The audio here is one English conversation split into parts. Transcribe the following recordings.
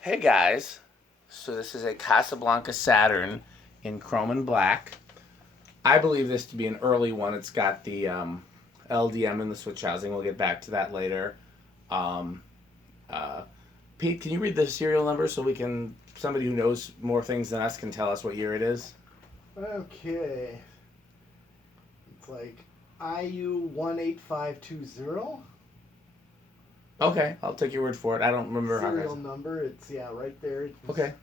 Hey guys, so this is a Casablanca Saturn in chrome and black. I believe this to be an early one. It's got the LDM in the switch housing. We'll get back to that later. Um, uh, Pete, can you read the serial number so somebody who knows more things than us can tell us what year it is? Okay. It's like IU 18520. Okay, I'll take your word for it. I don't remember how Serial that's... number. It's right there. Okay.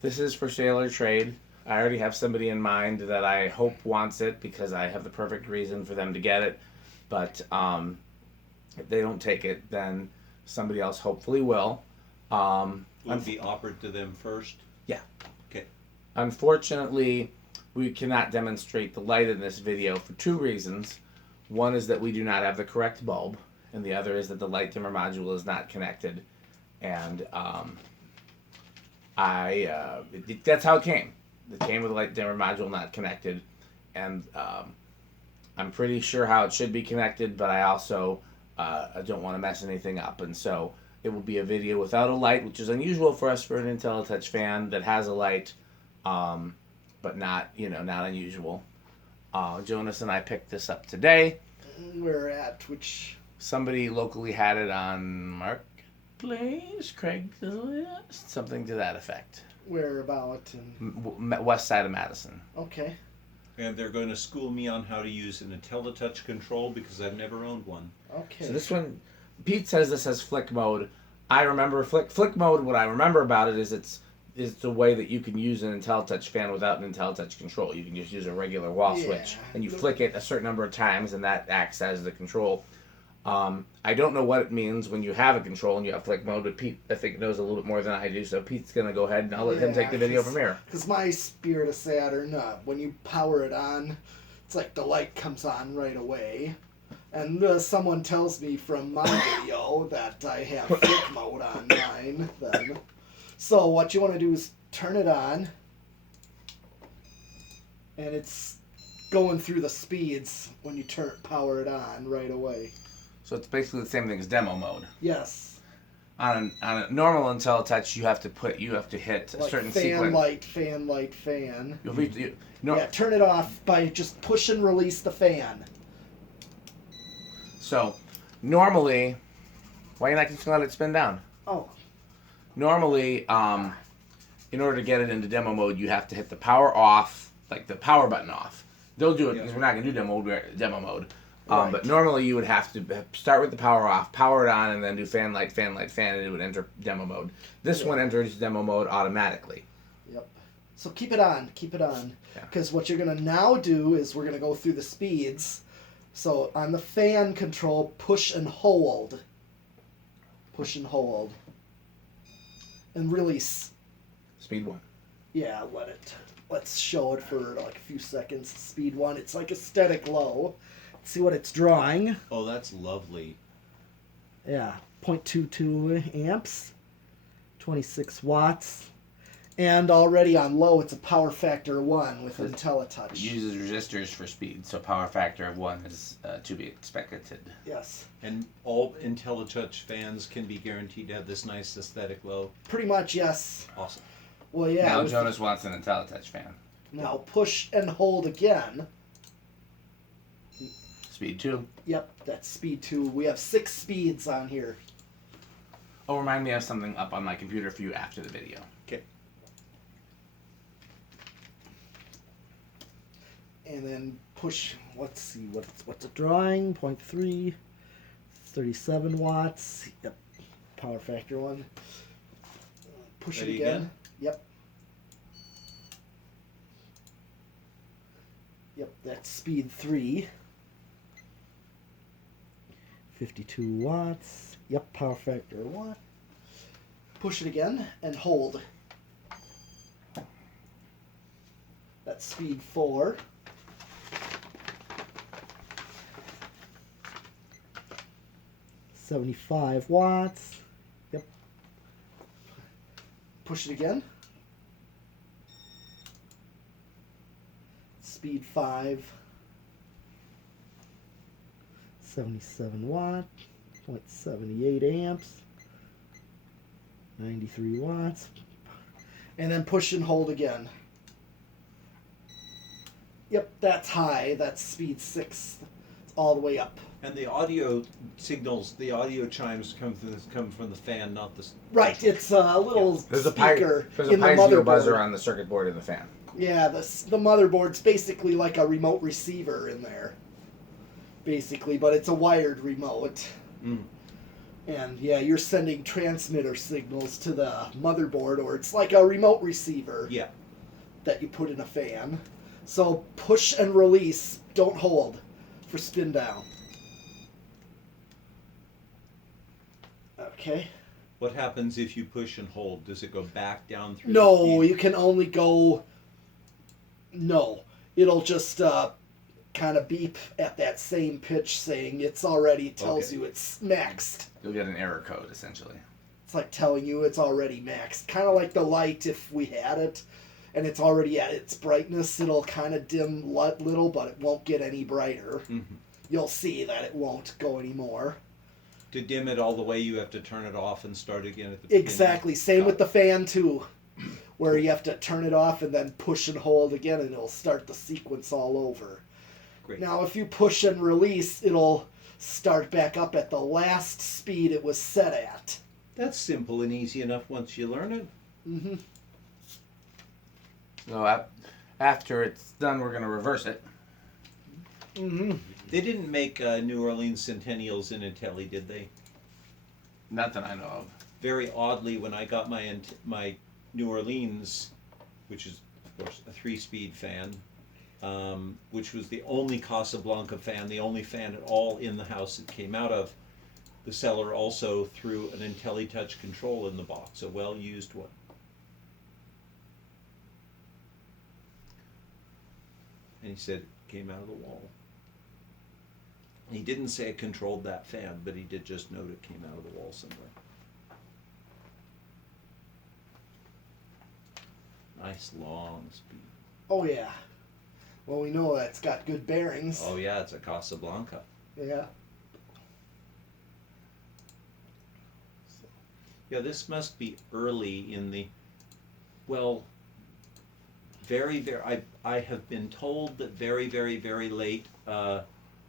This is for sale or trade. I already have somebody in mind that I hope wants it because I have the perfect reason for them to get it. But if they don't take it, then somebody else hopefully will. Will it be offered to them first? Yeah. Okay. Unfortunately, we cannot demonstrate the light in this video for two reasons. One is that we do not have the correct bulb, and the other is that the light dimmer module is not connected. And that's how it came. It came with a light dimmer module not connected, and I'm pretty sure how it should be connected, but I also I don't want to mess anything up, and so it will be a video without a light, which is unusual for us for an InteliTouch fan that has a light, but not unusual. Jonas and I picked this up today. We're at which? Somebody locally had it on Marketplace, Craigslist, something to that effect. Where about? West side of Madison. Okay. And they're going to school me on how to use an InteliTouch control because I've never owned one. Okay. So this one, Pete says this has flick mode. I remember flick mode. What I remember about it is the way that you can use an InteliTouch fan without an InteliTouch control. You can just use a regular wall switch, and you flick it a certain number of times, and that acts as the control. I don't know what it means when you have a control and you have flick mode, but Pete, I think, knows a little bit more than I do, so Pete's going to go ahead and I'll let him take the video from here. Because my Spirit of Saturn, when you power it on, it's like the light comes on right away. And someone tells me from my video that I have flick mode on mine. Then. So what you want to do is turn it on, and it's going through the speeds when you power it on right away. So it's basically the same thing as demo mode. Yes. On a normal InteliTouch, you have to hit a like certain fan, sequence. Fan. Yeah, turn it off by just push and release the fan. So, normally, why are you not just let it spin down? Oh. Normally, in order to get it into demo mode, you have to hit the power off, like the power button off. They'll do it because we're not going to do demo mode. Right. But normally you would have to start with the power off, power it on, and then do fan, light, and it would enter demo mode. This one enters demo mode automatically. Yep. So keep it on. Because what you're going to now do is we're going to go through the speeds. So on the fan control, push and hold. And release. Speed 1. Yeah, let's show it for like a few seconds. Speed 1, it's like a static low. See what it's drawing. Oh, that's lovely. Yeah, 0.22 amps, 26 watts. And already on low, it's a power factor 1 with InteliTouch. It uses resistors for speed, so power factor of 1 is to be expected. Yes. And all InteliTouch fans can be guaranteed to have this nice aesthetic low. Pretty much, yes. Awesome. Well, yeah. Now Jonas wants an InteliTouch fan. Now push and hold again. Speed 2. Yep, that's speed 2. We have 6 speeds on here. Oh, remind me of something up on my computer for you after the video. Okay. And then push, let's see, what's it drawing? 0.3, 37 watts. Yep, power factor 1. Push Ready it again. again? Yep. Yep, that's speed 3. 52 watts. Yep, power factor 1. Push it again and hold. That's speed 4. $75 watts. Yep. Push it again. Speed 5. 77 watt, 0.78 amps. 93 watts. And then push and hold again. Yep, that's high. That's speed 6. It's all the way up. And the audio signals, the audio chimes come from the fan, not the. Right, it's a little There's a speaker there's in a the piezo motherboard. buzzer on the circuit board in the fan. Yeah, the motherboard's basically like a remote receiver in there. Basically, but it's a wired remote. Mm. And yeah, you're sending transmitter signals to the motherboard, or it's like a remote receiver Yeah. that you put in a fan. So push and release, don't hold for spin down. Okay. What happens if you push and hold? Does it go back down through? No, the speed? you can only go. No, it'll just kind of beep at that same pitch, saying it's already tells Okay. you it's maxed. You'll get an error code essentially. It's like telling you it's already maxed. Kind of like the light if we had it, and it's already at its brightness. It'll kind of dim little, but it won't get any brighter. Mhm. You'll see that it won't go anymore. To dim it all the way, you have to turn it off and start again at the beginning. Exactly. Same with the fan too, where you have to turn it off and then push and hold again, and it'll start the sequence all over. Great. Now, if you push and release, it'll start back up at the last speed it was set at. That's simple and easy enough once you learn it. Mm-hmm. So after it's done, we're gonna reverse it. Mm-hmm. They didn't make New Orleans Centennials in Intelli, did they? Not that I know of. Very oddly, when I got my New Orleans, which is of course a 3-speed fan, which was the only Casablanca fan, the only fan at all in the house it came out of, the seller also threw an InteliTouch control in the box, a well-used one. And he said it came out of the wall. He didn't say it controlled that fan, but he did just note it came out of the wall somewhere. Nice long speed. Oh, yeah. Well, we know that's got good bearings. Oh yeah, it's a Casablanca. Yeah. Yeah, this must be early in the, well, I have been told that very late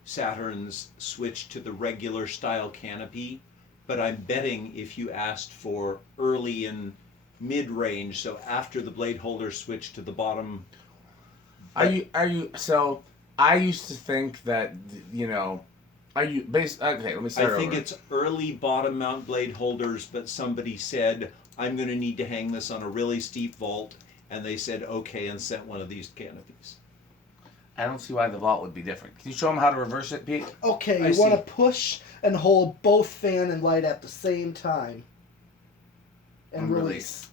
Saturns switched to the regular style canopy, but I'm betting if you asked for early in mid-range, so after the blade holder switched to the bottom. So I used to think that, okay, let me start I think over. it's early bottom mount blade holders, but somebody said, I'm going to need to hang this on a really steep vault, and they said okay and sent one of these canopies. I don't see why the vault would be different. Can you show them how to reverse it, Pete? Okay, I you want to see. push and hold both fan and light at the same time. And And release. release.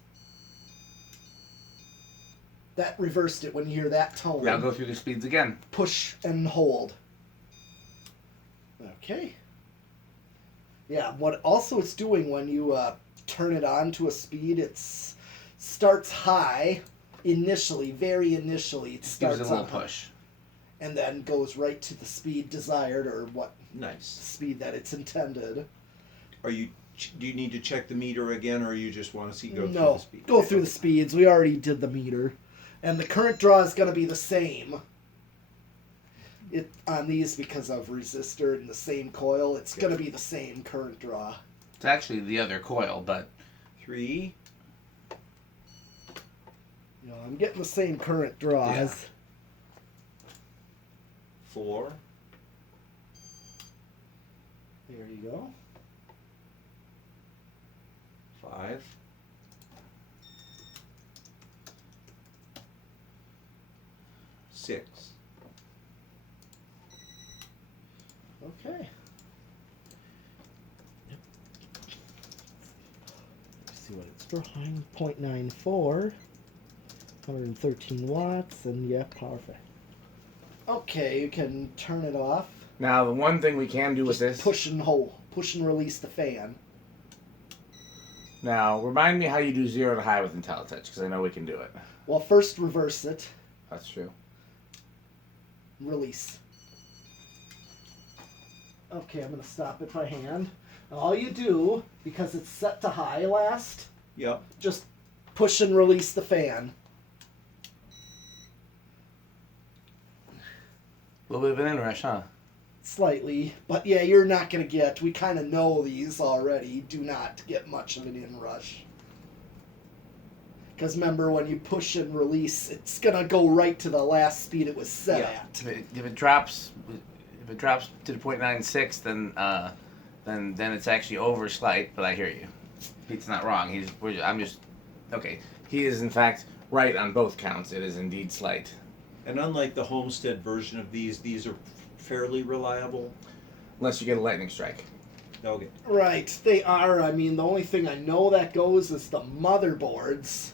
That reversed it when you hear that tone. Yeah, I'll go through the speeds again. Push and hold. Okay. Yeah, what also it's doing when you turn it on to a speed, it starts high initially, very initially. It Just gives starts it a little on, push. and then goes right to the speed desired, or what Nice. speed that it's intended. Do you need to check the meter again, or you just want to see go through No, the speed? go through the speeds. We already did the meter. And the current draw is going to be the same. It on these because of resistor and the same coil. It's going to be the same current draw. It's actually the other coil, but 3. I'm getting the same current draws. Yeah. 4. There you go. 5. 6. Okay. Let's see what it's drawing. 0.94. 113 watts, and yeah, power factor. Okay, you can turn it off. now the one thing we can do with this. Push and release the fan. Now, remind me how you do 0 to high with InteliTouch, because I know we can do it. Well, first reverse it. That's true. Release. Okay, I'm going to stop it by hand. And all you do, because it's set to high last, Yep. Just push and release the fan. A little bit of an inrush, huh? Slightly, but yeah, you're not going to get, we kind of know these already, do not get much of an inrush. Because remember, when you push and release, it's going to go right to the last speed it was set at. If it drops to the 0.96, then it's actually over slight. But I hear you. Pete's not wrong. Okay. He is in fact right on both counts. It is indeed slight. And unlike the Homestead version of these are fairly reliable. Unless you get a lightning strike. Okay. Right, they are. I mean, the only thing I know that goes is the motherboards.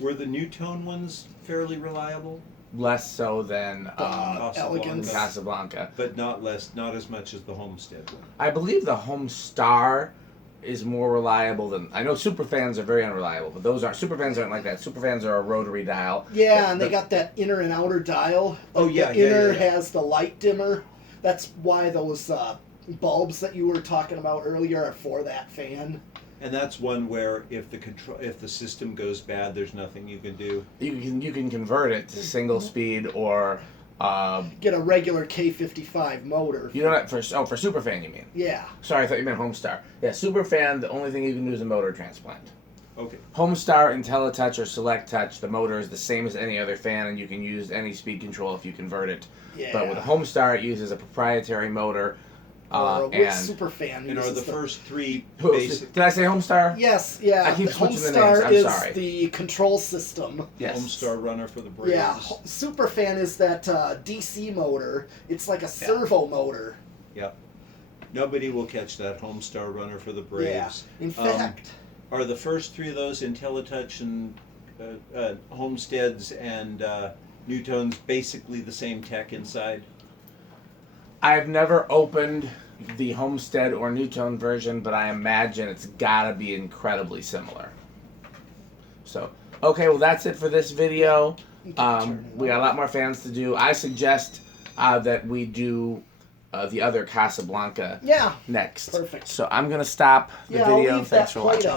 Were the Newtone ones fairly reliable? Less so than Elegance. Casablanca. But not as much as the Homestead one. I believe the Home Star is more reliable than... I know superfans are very unreliable, but superfans aren't like that. Superfans are a rotary dial. Yeah, and they got that inner and outer dial. Oh, yeah, The inner yeah. has the light dimmer. That's why those bulbs that you were talking about earlier are for that fan. And that's one where if the system goes bad, there's nothing you can do. You can convert it to single speed or... Get a regular K55 motor. You know what? For superfan, you mean? Yeah. Sorry, I thought you meant Homestar. Yeah, superfan, the only thing you can do is a motor transplant. Okay. Homestar, InteliTouch, or SelectTouch, the motor is the same as any other fan, and you can use any speed control if you convert it. Yeah. But with a Homestar, it uses a proprietary motor. Which superfan And are uses the first three Did basic I say Homestar? Yes, yeah. I keep the switching the Homestar names, I'm is sorry. the control system. Yes. Homestar runner for the Braves? Yeah, superfan is that DC motor. It's like a servo motor. Yep. Nobody will catch that Homestar runner for the Braves. Yeah. In fact, are the first three of those InteliTouch and Homesteads and Newtones basically the same tech inside? I've never opened the Homestead or Newtone version, but I imagine it's gotta be incredibly similar. So, okay, well that's it for this video. We got a lot more fans to do. I suggest that we do the other Casablanca yeah, next. perfect. So I'm gonna stop the Yeah, I'll video. leave Thanks that for plate watching. up.